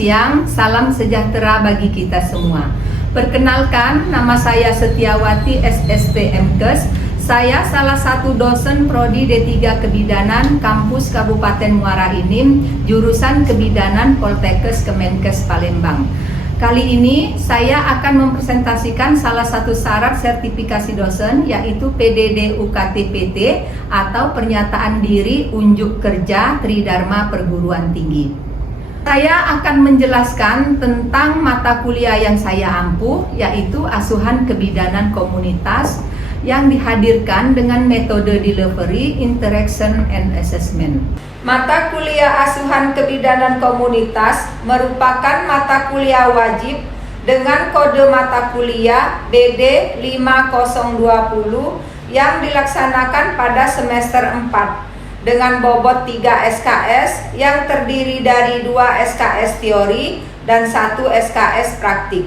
siang, salam sejahtera bagi kita semua. Perkenalkan, nama saya Setiawati SSP Mkes. Saya salah satu dosen Prodi D3 Kebidanan Kampus Kabupaten Muara Enim, jurusan Kebidanan Poltekkes Kemenkes Palembang. Kali ini saya akan mempresentasikan salah satu syarat sertifikasi dosen, yaitu PDD UKT-PT atau Pernyataan Diri Unjuk Kerja Tridharma Perguruan Tinggi. Saya akan menjelaskan tentang mata kuliah yang saya ampuh, yaitu Asuhan Kebidanan Komunitas yang dihadirkan dengan metode delivery, interaction, and assessment. Mata kuliah Asuhan Kebidanan Komunitas merupakan mata kuliah wajib dengan kode mata kuliah BD 5020 yang dilaksanakan pada semester 4 dengan bobot 3 SKS yang terdiri dari 2 SKS teori dan 1 SKS praktik.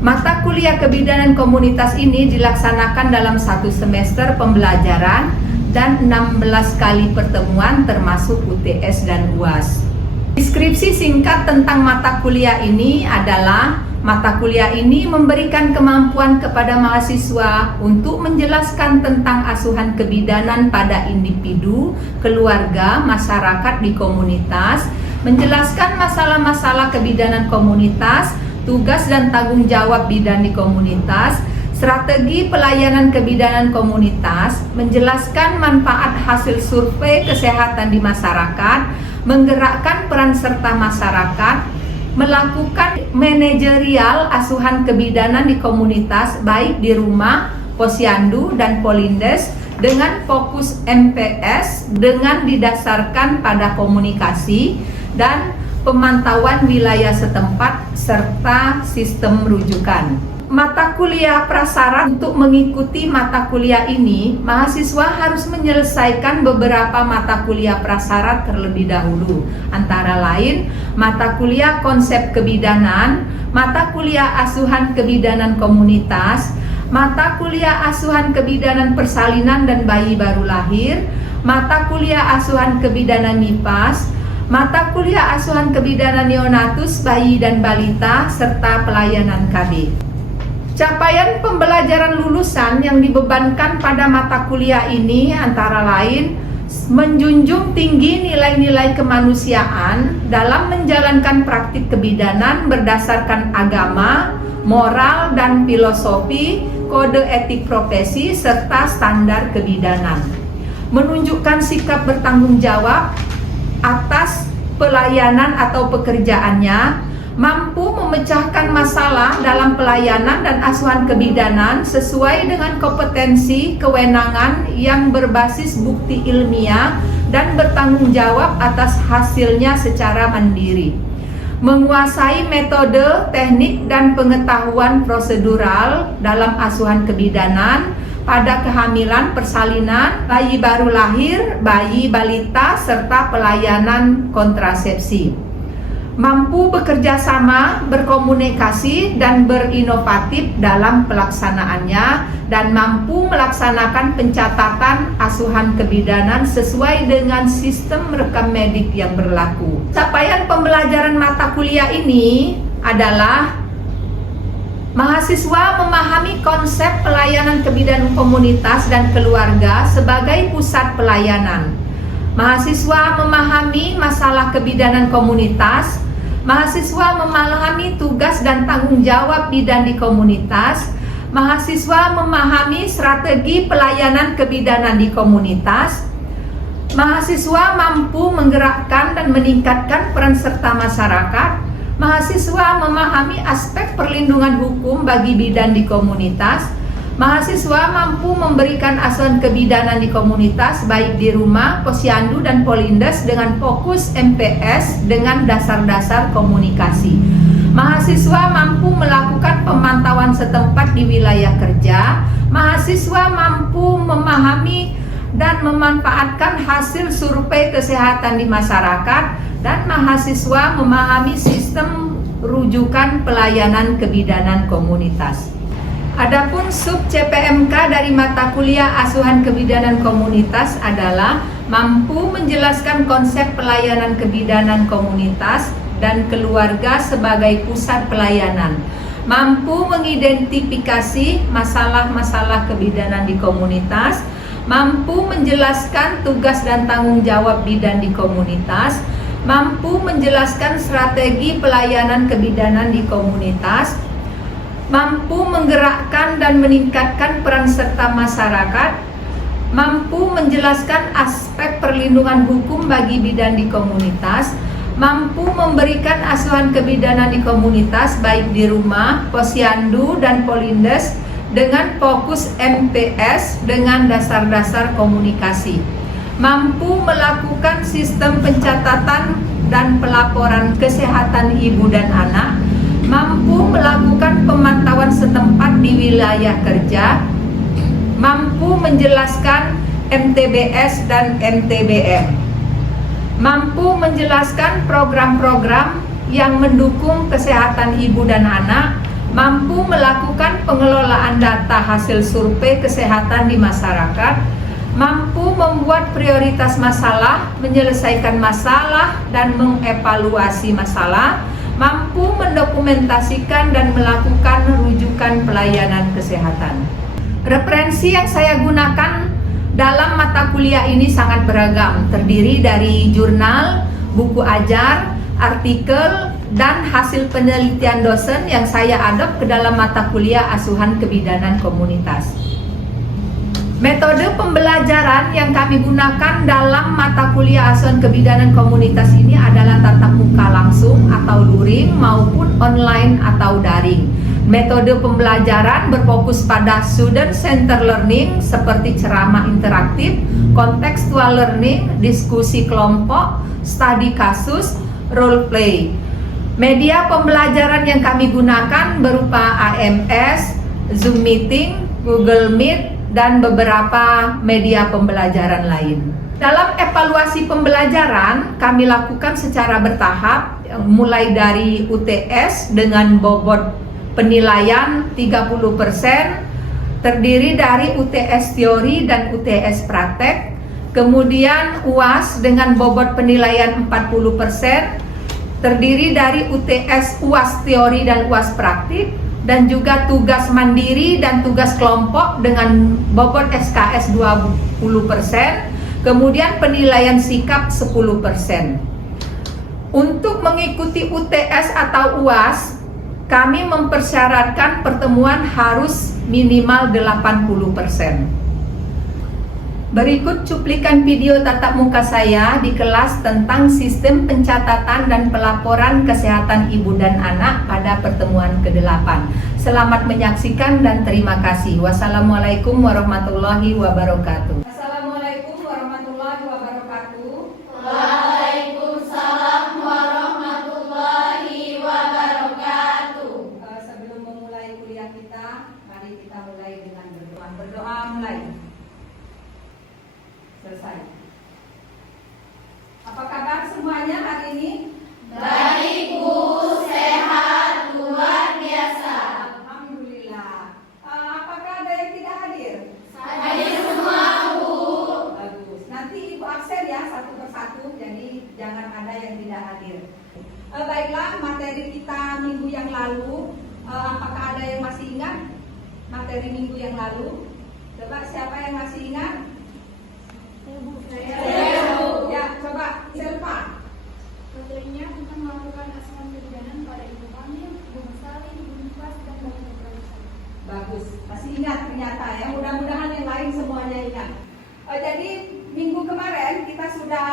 Mata kuliah Kebidanan Komunitas ini dilaksanakan dalam 1 semester pembelajaran dan 16 kali pertemuan termasuk UTS dan UAS. Deskripsi singkat tentang mata kuliah ini adalah mata kuliah ini memberikan kemampuan kepada mahasiswa untuk menjelaskan tentang asuhan kebidanan pada individu, keluarga, masyarakat di komunitas, menjelaskan masalah-masalah kebidanan komunitas, tugas dan tanggung jawab bidan di komunitas, strategi pelayanan kebidanan komunitas, menjelaskan manfaat hasil survei kesehatan di masyarakat, menggerakkan peran serta masyarakat, melakukan manajerial asuhan kebidanan di komunitas baik di rumah, posyandu, dan polindes dengan fokus MPS dengan didasarkan pada komunikasi dan pemantauan wilayah setempat serta sistem rujukan. Mata kuliah prasyarat untuk mengikuti mata kuliah ini, mahasiswa harus menyelesaikan beberapa mata kuliah prasyarat terlebih dahulu, antara lain mata kuliah konsep kebidanan, mata kuliah asuhan kebidanan komunitas, mata kuliah asuhan kebidanan persalinan dan bayi baru lahir, mata kuliah asuhan kebidanan NIPAS, mata kuliah asuhan kebidanan neonatus, bayi dan balita, serta pelayanan KB. Capaian pembelajaran lulusan yang dibebankan pada mata kuliah ini antara lain menjunjung tinggi nilai-nilai kemanusiaan dalam menjalankan praktik kebidanan berdasarkan agama, moral dan filosofi, kode etik profesi, serta standar kebidanan. Menunjukkan sikap bertanggung jawab atas pelayanan atau pekerjaannya, mampu memecahkan masalah dalam pelayanan dan asuhan kebidanan sesuai dengan kompetensi kewenangan yang berbasis bukti ilmiah dan bertanggung jawab atas hasilnya secara mandiri. Menguasai metode, teknik, dan pengetahuan prosedural dalam asuhan kebidanan pada kehamilan, persalinan, bayi baru lahir, bayi balita, serta pelayanan kontrasepsi. Mampu bekerja sama, berkomunikasi, dan berinovatif dalam pelaksanaannya, dan mampu melaksanakan pencatatan asuhan kebidanan sesuai dengan sistem rekam medik yang berlaku. Capaian pembelajaran mata kuliah ini adalah mahasiswa memahami konsep pelayanan kebidanan komunitas dan keluarga sebagai pusat pelayanan. Mahasiswa memahami masalah kebidanan komunitas, mahasiswa memahami tugas dan tanggung jawab bidan di komunitas, mahasiswa memahami strategi pelayanan kebidanan di komunitas, mahasiswa mampu menggerakkan dan meningkatkan peran serta masyarakat, mahasiswa memahami aspek perlindungan hukum bagi bidan di komunitas, mahasiswa mampu memberikan asuhan kebidanan di komunitas baik di rumah, posyandu, dan polindes dengan fokus MPS dengan dasar-dasar komunikasi. Mahasiswa mampu melakukan pemantauan setempat di wilayah kerja. Mahasiswa mampu memahami dan memanfaatkan hasil survei kesehatan di masyarakat, dan mahasiswa memahami sistem rujukan pelayanan kebidanan komunitas. Adapun sub CPMK dari mata kuliah asuhan kebidanan komunitas adalah mampu menjelaskan konsep pelayanan kebidanan komunitas dan keluarga sebagai pusat pelayanan, mampu mengidentifikasi masalah-masalah kebidanan di komunitas, mampu menjelaskan tugas dan tanggung jawab bidan di komunitas, mampu menjelaskan strategi pelayanan kebidanan di komunitas, mampu menggerakkan dan meningkatkan peran serta masyarakat, mampu menjelaskan aspek perlindungan hukum bagi bidan di komunitas, mampu memberikan asuhan kebidanan di komunitas baik di rumah, posyandu, dan polindes dengan fokus MPS dengan dasar-dasar komunikasi, mampu melakukan sistem pencatatan dan pelaporan kesehatan ibu dan anak, mampu melakukan pemantauan setempat di wilayah kerja, mampu menjelaskan MTBS dan MTBM, mampu menjelaskan program-program yang mendukung kesehatan ibu dan anak, mampu melakukan pengelolaan data hasil survei kesehatan di masyarakat, mampu membuat prioritas masalah, menyelesaikan masalah dan mengevaluasi masalah, mampu mendokumentasikan dan melakukan rujukan pelayanan kesehatan. Referensi yang saya gunakan dalam mata kuliah ini sangat beragam, terdiri dari jurnal, buku ajar, artikel, dan hasil penelitian dosen yang saya adop ke dalam mata kuliah asuhan kebidanan komunitas. Metode pembelajaran yang kami gunakan dalam mata kuliah asuhan kebidanan komunitas ini adalah tatap muka langsung atau luring maupun online atau daring. Metode pembelajaran berfokus pada student center learning seperti ceramah interaktif, contextual learning, diskusi kelompok, studi kasus, role play. Media pembelajaran yang kami gunakan berupa AMS, Zoom Meeting, Google Meet, dan beberapa media pembelajaran lain. Dalam evaluasi pembelajaran, kami lakukan secara bertahap, mulai dari UTS dengan bobot penilaian 30%, terdiri dari UTS teori dan UTS praktek, kemudian UAS dengan bobot penilaian 40%, terdiri dari UTS UAS teori dan UAS praktik, dan juga tugas mandiri dan tugas kelompok dengan bobot SKS 20%, kemudian penilaian sikap 10%. Untuk mengikuti UTS atau UAS, kami mempersyaratkan pertemuan harus minimal 80%. Berikut cuplikan video tatap muka saya di kelas tentang sistem pencatatan dan pelaporan kesehatan ibu dan anak pada pertemuan ke-8. Selamat menyaksikan dan terima kasih. Wassalamualaikum warahmatullahi wabarakatuh. Assalamualaikum warahmatullahi wabarakatuh. Waalaikumsalam warahmatullahi wabarakatuh. Sebelum memulai kuliah kita, mari kita mulai dengan berdoa. Berdoa mulai. Selesai. Apa kabar semuanya hari ini? Baik Bu, sehat luar biasa. Alhamdulillah. Apakah ada yang tidak hadir? Hadir semua Bu. Bagus. Nanti Ibu absen ya satu persatu, jadi jangan ada yang tidak hadir. Baiklah, materi kita minggu yang lalu, apakah ada yang masih ingat materi minggu yang lalu? Coba siapa yang masih ingat? Saya Bu. Ya, coba Selva. Materinya tentang melakukan asuhan kebidanan pada ibu hamil, ibu bersalin, ibu nifas, dan balita bersalin. Bagus, masih ingat ternyata ya. Mudah-mudahan yang lain semuanya ingat. Jadi minggu kemarin kita sudah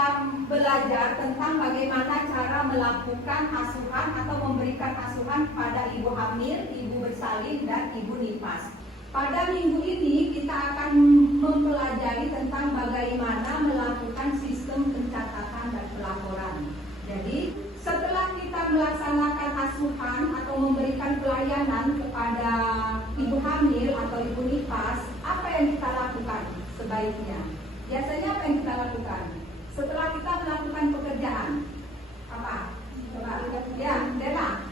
belajar tentang bagaimana cara melakukan asuhan atau memberikan asuhan pada ibu hamil, ibu bersalin, dan ibu nifas. Pada minggu ini kita akan mempelajari tentang bagaimana melakukan sistem pencatatan dan pelaporan. Jadi setelah kita melaksanakan asuhan atau memberikan pelayanan kepada ibu hamil atau ibu nifas, apa yang kita lakukan sebaiknya? Biasanya apa yang kita lakukan? Setelah kita melakukan pekerjaan, apa? Coba, ya, Dela.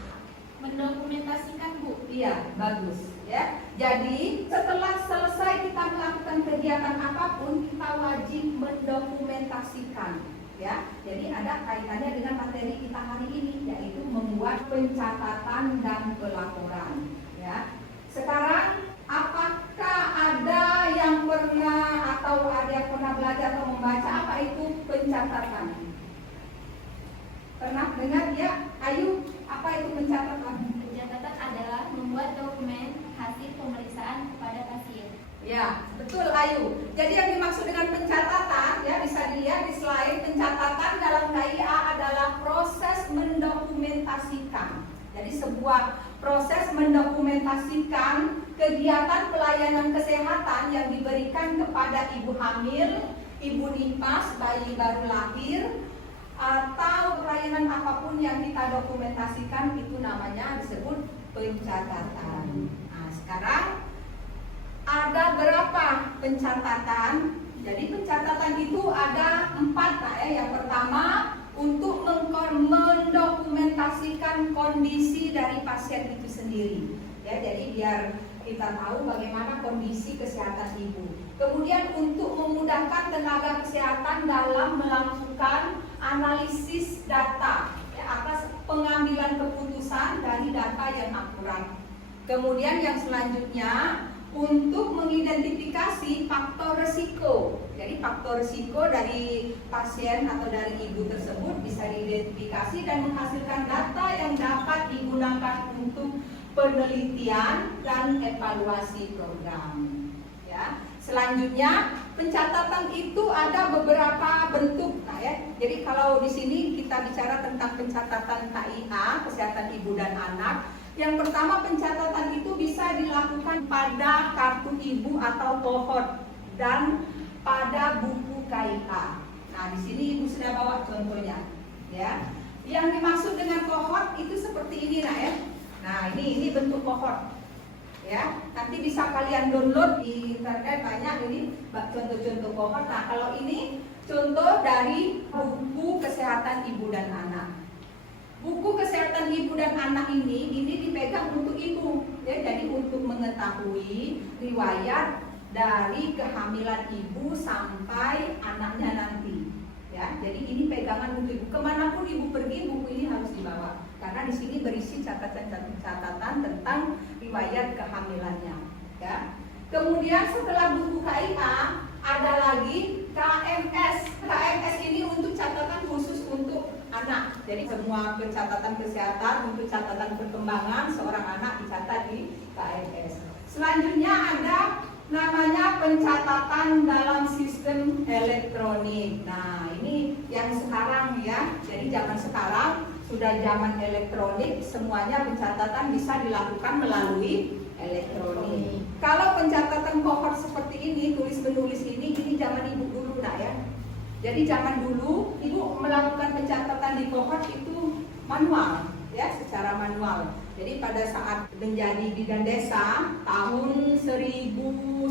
Mendokumentasikan Bu. Iya, bagus. Ya, jadi setelah selesai kita melakukan kegiatan apapun, kita wajib mendokumentasikan. ya. Jadi ada kaitannya dengan materi kita hari ini, yaitu membuat pencatatan dan pelaporan, ya. Sekarang apakah ada yang pernah atau ada yang pernah belajar atau membaca apa itu pencatatan? Pernah dengar ya? Ayu, apa itu pencatatan? Pencatatan adalah membuat dokumen hasil pemeriksaan kepada pasien. Ya, betul Ayu. Jadi yang dimaksud dengan pencatatan, ya bisa dilihat di slide, pencatatan dalam KIA adalah proses mendokumentasikan. Jadi sebuah proses mendokumentasikan kegiatan pelayanan kesehatan yang diberikan kepada ibu hamil, ibu nifas, bayi baru lahir, atau pelayanan apapun yang kita dokumentasikan, itu namanya disebut pencatatan. Nah, sekarang ada berapa pencatatan? Jadi pencatatan itu ada 4. Nah, yang pertama untuk mendokumentasikan kondisi dari pasien itu sendiri. Ya, jadi biar kita tahu bagaimana kondisi kesehatan ibu. Kemudian untuk memudahkan tenaga kesehatan dalam melakukan analisis data, ya, atas pengambilan keputusan dari data yang akurat. Kemudian yang selanjutnya untuk mengidentifikasi faktor resiko. Jadi faktor resiko dari pasien atau dari ibu tersebut bisa diidentifikasi dan menghasilkan data yang dapat digunakan untuk penelitian dan evaluasi program. Ya. Selanjutnya pencatatan itu ada beberapa bentuk. Nah, ya. Jadi kalau di sini kita bicara tentang pencatatan KIA, kesehatan ibu dan anak. Yang pertama, pencatatan itu bisa dilakukan pada kartu ibu atau kohort dan pada buku KIA. Nah, di sini ibu sudah bawa contohnya, ya. Yang dimaksud dengan kohort itu seperti ini, nah ya. Nah, ini bentuk kohort, ya. Nanti bisa kalian download di internet, banyak ini contoh-contoh kohort. Nah, kalau ini contoh dari buku kesehatan ibu dan anak. Buku kesehatan ibu dan anak ini dipegang untuk ibu, ya, jadi untuk mengetahui riwayat dari kehamilan ibu sampai anaknya nanti, ya. Jadi ini pegangan untuk ibu. Kemanapun ibu pergi, buku ini harus dibawa, karena di sini berisi catatan-catatan tentang riwayat kehamilannya, ya. Kemudian setelah buku KIA ada lagi KMS. KMS ini untuk catatan khusus untuk anak. Jadi semua pencatatan kesehatan untuk catatan perkembangan seorang anak dicatat di KMS. Selanjutnya ada namanya pencatatan dalam sistem elektronik. Nah, ini yang sekarang, ya. Jadi zaman sekarang sudah zaman elektronik, semuanya pencatatan bisa dilakukan melalui elektronik. Kalau pencatatan kohort seperti ini, tulis-menulis ini zaman ibu dulu, nah ya. Jadi zaman dulu ibu melakukan pencatatan di kohort itu manual, ya, secara manual. Jadi pada saat menjadi bidan desa tahun 1993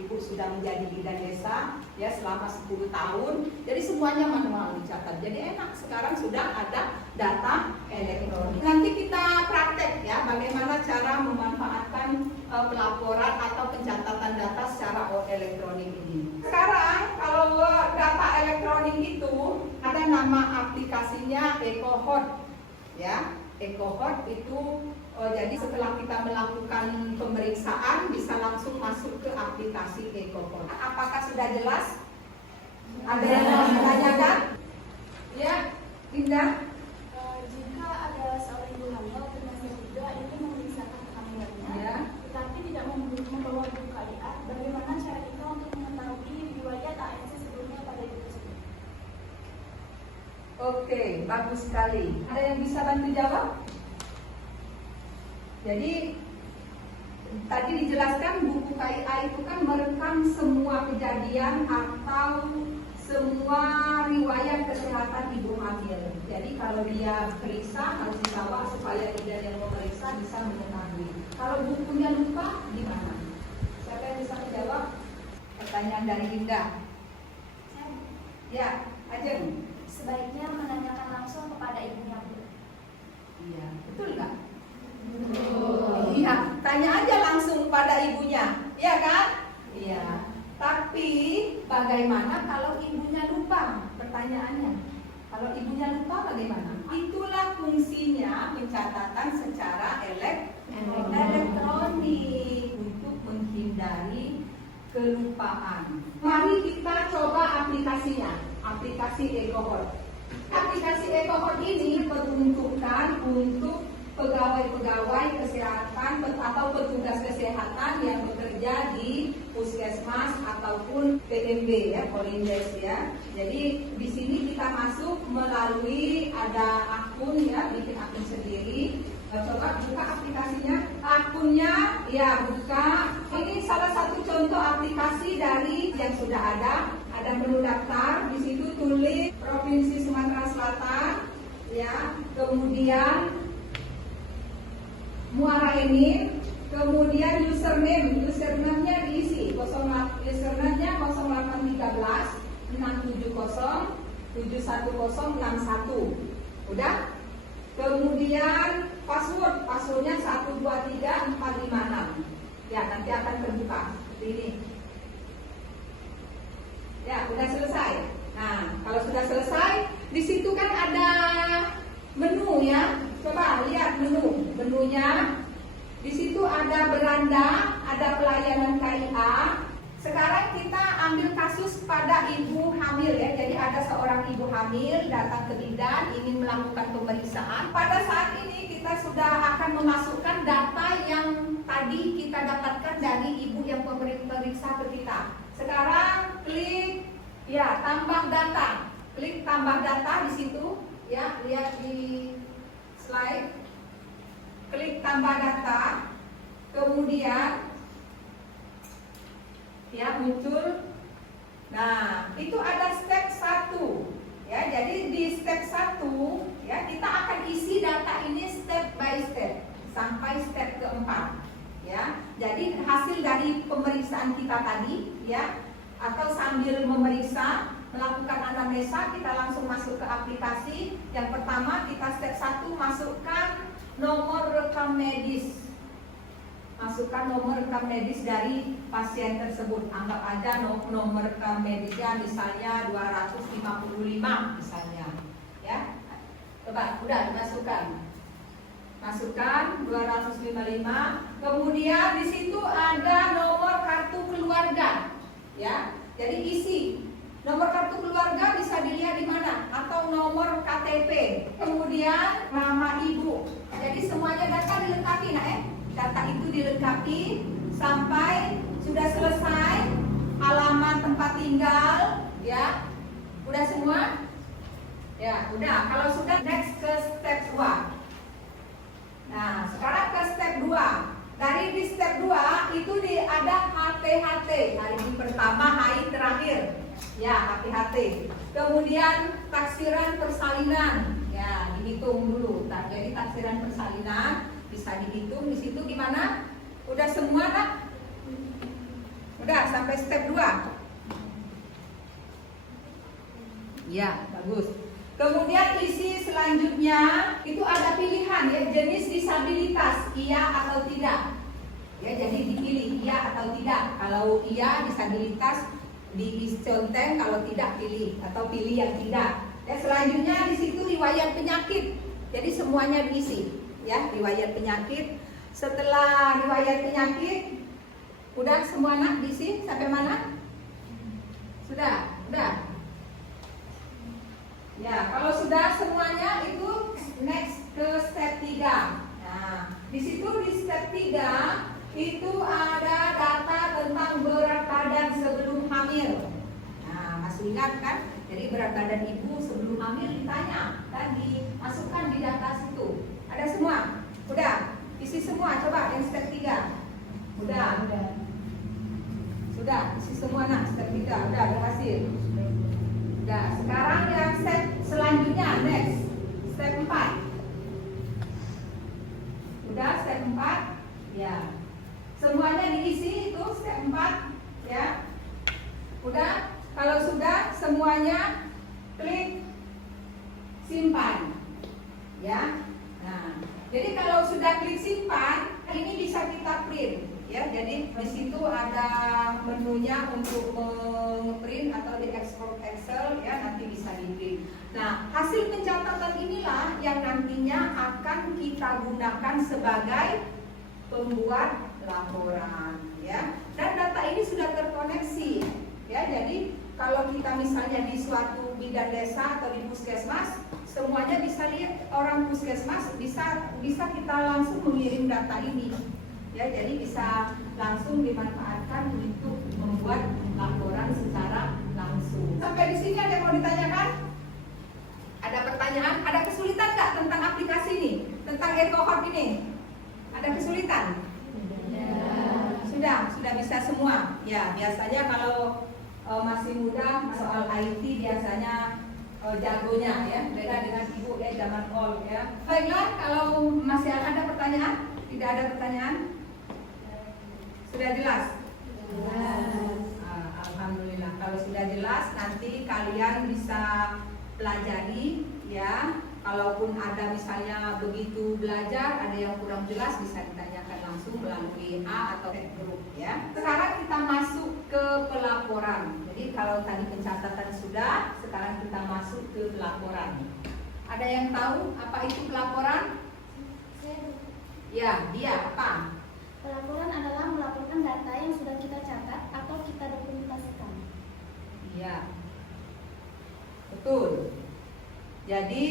ibu sudah menjadi bidan desa, ya, selama 10 tahun. Jadi semuanya manual dicatat. Jadi enak, sekarang sudah ada data elektronik. Nanti kita praktek, ya, bagaimana cara memanfaatkan pelaporan atau pencatatan data secara elektronik ini. Sekarang kalau data elektronik itu ada nama aplikasinya eCohort, ya. eCohort itu jadi setelah kita melakukan pemeriksaan bisa langsung masuk ke aplikasi eCohort. Apakah sudah jelas? Ada yang mau ditanyakan? Ya, Linda. Jika ada seorang ibu hamil termasuk juga ini memeriksakan kehamilannya, Ya. tetapi tidak membawa buku KIA, bagaimana cara kita untuk mengetahui riwayat ANC sebelumnya pada ibu tersebut? Oke, bagus sekali. Ada yang bisa bantu jawab? Jadi tadi dijelaskan buku KIA itu kan merekam semua kejadian atau semua riwayat kesehatan ibu hamil. Jadi kalau dia periksa harus dibawa supaya bidan yang memeriksa bisa mengetahui. Kalau bukunya lupa gimana? Siapa yang bisa menjawab? Pertanyaan dari Linda. Ya, Ajeng. Sebaiknya menanyakan langsung kepada ibunya, Bu. Iya, betul nggak? Iya, tanya aja langsung pada ibunya, ya kan? Iya. Tapi bagaimana kalau ibu Kalau ibunya lupa bagaimana? Itulah fungsinya pencatatan secara elektronik untuk menghindari kelupaan. Mari kita coba aplikasinya, aplikasi EcoHot. Aplikasi EcoHot ini diperuntukkan untuk pegawai-pegawai kesehatan atau petugas kesehatan yang bekerja di puskesmas ataupun PMB ya, Polindes ya. Jadi di sini kita masuk melalui ada akun ya, bikin akun sendiri. Coba buka aplikasinya. Akunnya ya buka. Ini salah satu contoh aplikasi dari yang sudah ada. Ada menu daftar. Di situ tulis Provinsi Sumatera Selatan ya. Kemudian Muara Enim, kemudian username-nya diisi, username-nya 0813 670 71061. Udah? Kemudian passwordnya 123456. Ya, nanti akan terbuka seperti ini. Ya, udah selesai. Nah, kalau sudah selesai, di situ kan ada menu ya. Coba lihat menunya. Di situ ada beranda, ada pelayanan KIA. Sekarang kita ambil kasus pada ibu hamil ya. Jadi ada seorang ibu hamil datang ke bidan ingin melakukan pemeriksaan. Pada saat ini kita sudah akan memasukkan data yang tadi kita dapatkan dari ibu yang pemeriksa ke kita. Sekarang klik ya tambah data. Klik tambah data di situ ya, lihat di slide, klik tambah data, kemudian ya muncul. Nah, itu ada step 1 ya. Jadi di step 1 ya kita akan isi data ini step by step sampai step keempat ya. Jadi hasil dari pemeriksaan kita tadi ya, atau sambil memeriksa melakukan anamnesa, kita langsung masuk ke aplikasi. Yang pertama kita step 1 masukkan nomor rekam medis. Masukkan nomor rekam medis dari pasien tersebut. Anggap aja nomor rekam medisnya misalnya 255 misalnya. Ya. Coba udah dimasukkan. Masukkan 255. Kemudian di situ ada nomor kartu keluarga. Ya. Jadi isi nomor kartu keluarga bisa dilihat di mana, atau nomor KTP, kemudian nama ibu. Jadi semuanya data dilengkapi, data itu dilengkapi sampai sudah selesai, alamat tempat tinggal, ya, udah semua, ya, udah. Kalau sudah, next ke step 2. Nah, sekarang ke step 2. Dari di step 2 itu ada HT, hari pertama, hari terakhir. Ya, HT. Kemudian taksiran persalinan. Ya, dihitung dulu. Nah, jadi taksiran persalinan bisa dihitung di situ gimana? Udah semua kan? Udah sampai step 2. Ya, bagus. Kemudian isi selanjutnya itu ada pilihan ya, jenis disabilitas, iya atau tidak. Ya, jadi dipilih iya atau tidak. Kalau iya disabilitas diconteng, kalau tidak pilih atau pilih yang tidak. Ya, selanjutnya di situ riwayat penyakit. Jadi semuanya diisi ya, riwayat penyakit. Setelah riwayat penyakit udah semua diisi sampai mana? Sudah, udah. Ya, kalau sudah semuanya itu next ke step 3. Nah, di situ di step 3 itu ada data tentang berat badan sebelum hamil. Nah, masih ingat kan? Jadi berat badan ibu sebelum hamil ditanya dan dimasukkan di data situ. Ada semua? Udah, isi semua. Coba yang step 3. Udah. Sudah, isi semua step 3. Udah berhasil. Udah, sekarang yang step selanjutnya, next step 4. Udah step 4. Ya. Semuanya diisi itu step 4 ya. Udah, kalau sudah semuanya klik simpan. Ya. Nah, jadi kalau sudah klik simpan, ini bisa kita print ya. Jadi di situ ada menunya untuk nge-print atau di ekspor Excel ya, nanti bisa di print. Nah, hasil pencatatan inilah yang nantinya akan kita gunakan sebagai pembuat laporan, ya. Dan data ini sudah terkoneksi, ya. Jadi kalau kita misalnya di suatu bidan desa atau di puskesmas, semuanya bisa lihat, orang puskesmas bisa kita langsung mengirim data ini, ya. Jadi bisa langsung dimanfaatkan untuk membuat laporan secara langsung. Sampai di sini ada yang mau ditanyakan? Ada pertanyaan? Ada kesulitan nggak tentang aplikasi ini? Tentang EcoHub ini? Ada kesulitan? Sudah bisa semua. Ya, biasanya kalau masih muda soal IT biasanya jagonya, ya. Beda dengan ibu ya zaman old, ya. Baiklah, kalau masih ada pertanyaan? Tidak ada pertanyaan? Sudah jelas? Alhamdulillah. Kalau sudah jelas, nanti kalian bisa pelajari, ya. Kalaupun ada misalnya begitu belajar, ada yang kurang jelas bisa ditanyakan langsung melalui A atau grup, ya. Sekarang kita masuk ke pelaporan. Jadi kalau tadi pencatatan sudah, sekarang kita masuk ke pelaporan. Ada yang tahu apa itu pelaporan? Ya, dia apa? Pelaporan adalah melaporkan data yang sudah kita catat atau kita dokumentasikan. Iya, betul. Jadi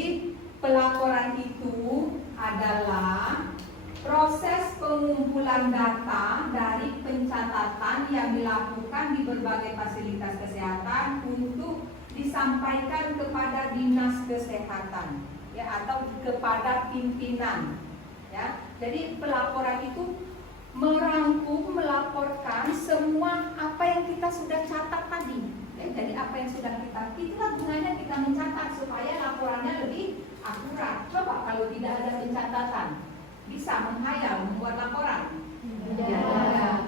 pelaporan itu adalah proses pengumpulan data dari pencatatan yang dilakukan di berbagai fasilitas kesehatan untuk disampaikan kepada dinas kesehatan, ya, atau kepada pimpinan, ya. Jadi pelaporan itu merangkum, melaporkan semua apa yang kita sudah catat tadi. Ya, jadi apa yang sudah kita, itulah gunanya kita mencatat supaya laporannya lebih akurat. Coba kalau tidak ada pencatatan, bisa menghayal membuat laporan. Ya.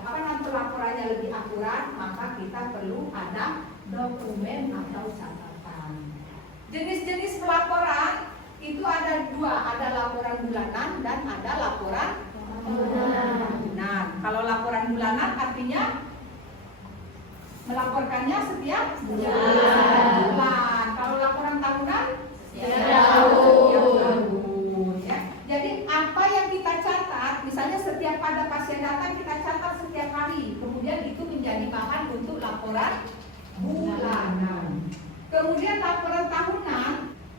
Apa nanti laporannya lebih akurat, maka kita perlu ada dokumen atau catatan. Jenis-jenis pelaporan itu ada dua, ada laporan bulanan dan ada laporan tahunan. Kalau laporan bulanan artinya melaporkannya setiap bulan. Kalau laporan tahunan setiap tahun, ya. Jadi apa yang kita catat, misalnya setiap pada pasien datang kita catat setiap hari, kemudian itu menjadi bahan untuk laporan bulanan. Kemudian laporan tahunan,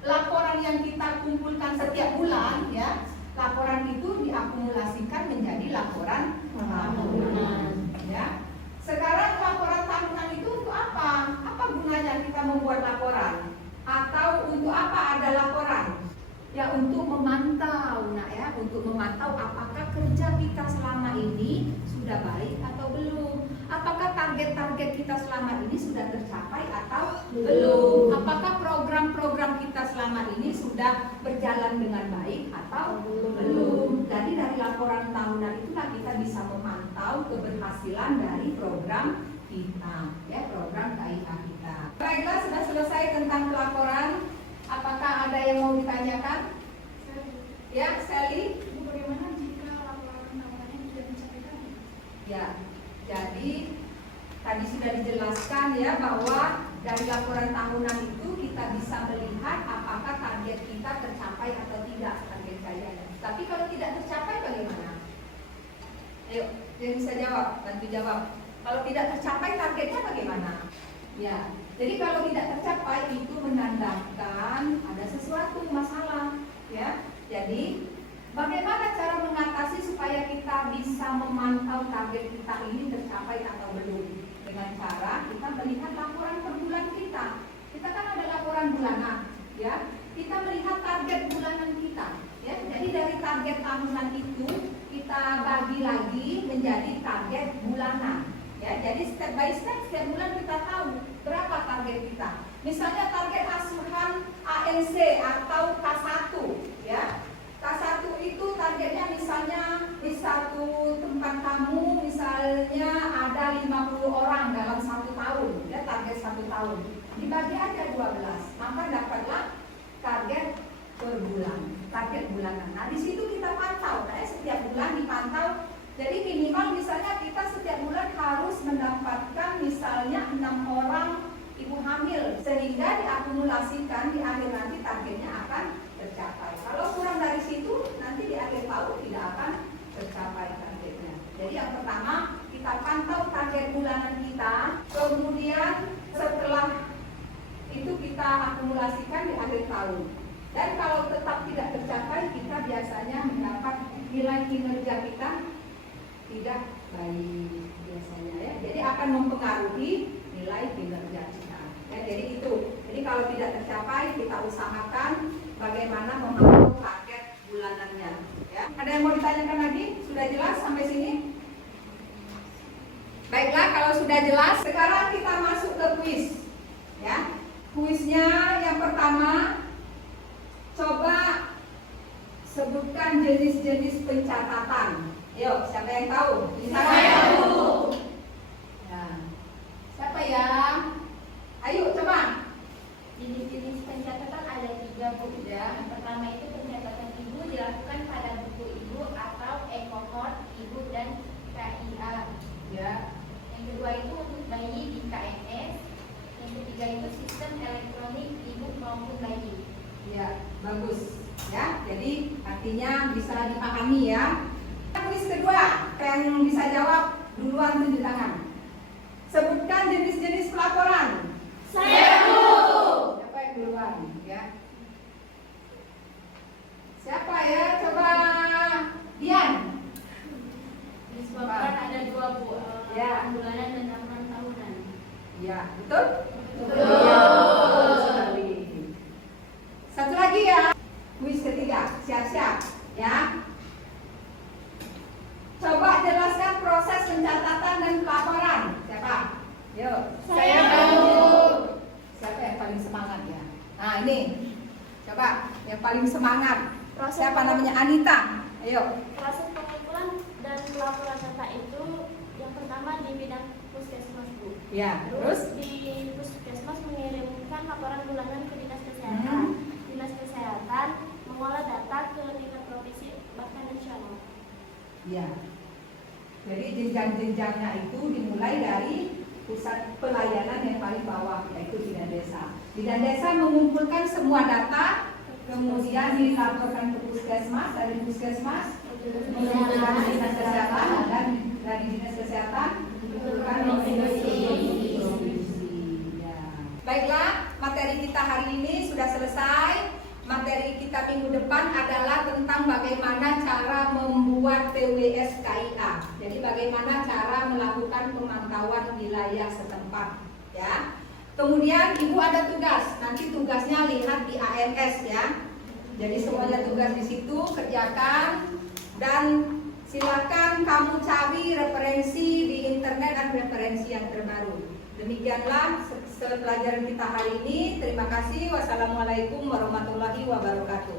laporan yang kita kumpulkan setiap bulan, ya. Laporan itu diakumulasikan menjadi laporan tahunan, ya. Sekarang laporan tahunan itu untuk apa? Apa gunanya kita membuat laporan? Atau untuk apa ada laporan? Ya, untuk memantau, nah, ya, untuk memantau apakah kerja kita selama ini sudah baik atau belum? Apakah target-target kita selama ini sudah tercapai atau belum? Apakah program-program kita selama ini sudah berjalan dengan baik atau belum? Jadi dari laporan tahunan itulah kita bisa memantau keberhasilan dari program kita, ya, program KIA kita. Baiklah, sudah selesai tentang pelaporan. Apakah ada yang mau ditanyakan? Ya, Sally? Bagaimana jika laporan tahunannya tidak dicapai? Ya, jadi tadi sudah dijelaskan, ya, bahwa dari laporan tahunan itu kita bisa melihat apakah target kita tercapai atau tidak, target kalian. Tapi kalau tidak tercapai bagaimana? Ayo, yang bisa jawab, bantu jawab. Kalau tidak tercapai targetnya bagaimana? Ya, jadi kalau tidak tercapai itu menandakan ada sesuatu masalah, ya. Jadi bagaimana cara mengatasi supaya kita bisa memantau target kita ini tercapai atau belum? Dengan cara kita melihat laporan per bulan kita. Kita kan ada laporan bulanan, ya. Kita melihat target bulanan kita, ya. Jadi dari target tahunan itu kita bagi lagi menjadi target bulanan. Ya, jadi step by step setiap bulan kita tahu berapa target kita. Misalnya target asuhan ANC atau K1, ya. K1 itu targetnya misalnya di satu tempat kamu misalnya ada 50 orang dalam 1 tahun, ya, target 1 tahun. Dibagi aja 12, maka dapatlah target per bulan, target bulanan. Nah, di situ kita pantau, nah, setiap bulan dipantau. Jadi minimal misalnya kita setiap bulan harus mendapatkan misalnya 6 orang ibu ibu hamil, sehingga diakumulasikan di akhir nanti targetnya akan tercapai. Kalau kurang dari situ, nanti di akhir tahun tidak akan tercapai targetnya. Jadi yang pertama, kita pantau target bulanan kita, kemudian setelah itu kita akumulasikan di akhir tahun. Dan kalau tetap tidak tercapai, kita biasanya mendapat nilai kinerja kita tidak baik biasanya ya. Jadi akan mempengaruhi nilai kinerja kita. Ya, jadi itu. Jadi kalau tidak tercapai, kita usahakan bagaimana memantau target bulanannya. Ya. Ada yang mau ditanyakan lagi? Sudah jelas sampai sini? Baiklah, kalau sudah jelas, sekarang kita masuk ke kuis. Ya. Kuisnya yang pertama, coba sebutkan jenis-jenis pencatatan. Yuk, siapa yang tahu? Saya tahu. Nah, siapa ya? Ayo, coba. Jenis-jenis pencatatan ada 3, Bu. Ya. Yang pertama itu pencatatan ibu dilakukan pada buku ibu atau e-cohort ibu dan KIA. Ya. Yang kedua itu untuk bayi di KNS. Yang ketiga itu sistem elektronik ibu maupun bayi. Ya, bagus. Ya, jadi artinya bisa dipahami ya. Kuis kedua, yang bisa jawab duluan tunjuk tangan. Sebutkan jenis-jenis pelaporan. Saya tahu. Siapa yang duluan? Ya. Siapa ya? Coba Dian. Disebabkan ada 2, Bu. Ya. Bulanan dan 6 tahunan. Ya, betul? Betul. Betul sekali. Satu lagi ya. Kuis ketiga, siap-siap ya. Coba jelaskan proses pencatatan dan pelaporan. Siapa? Yuk. Saya tahu. Siapa yang paling semangat ya? Nah ini, coba yang paling semangat. Siapa namanya? Anita. Ayo. Proses pengumpulan dan pelaporan data itu yang pertama di bidang puskesmas, Bu. Ya. Terus Terus? di puskesmas mengirimkan laporan bulanan ke dinas kesehatan. Dinas kesehatan mengolah data ke tingkat provinsi bahkan nasional. Ya. Jadi jenjang-jenjangnya itu dimulai dari pusat pelayanan yang paling bawah, yaitu Bidan Desa. Bidan Desa mengumpulkan semua data, kemudian dilaporkan ke puskesmas, dari puskesmas mengumpulkan ke dinas kesehatan, dan dari dinas kesehatan mengumpulkan ke provinsi. Ya. Baiklah, materi kita hari ini sudah selesai. Materi kita minggu depan adalah tentang bagaimana cara membuat PWS KIA. Jadi bagaimana cara melakukan pemantauan wilayah setempat, ya. Kemudian Ibu ada tugas. Nanti tugasnya lihat di AMS ya. Jadi semuanya tugas di situ kerjakan, dan silakan kamu cari referensi di internet dan referensi yang terbaru. Demikianlah pelajaran kita hari ini. Terima kasih. Wassalamualaikum warahmatullahi wabarakatuh.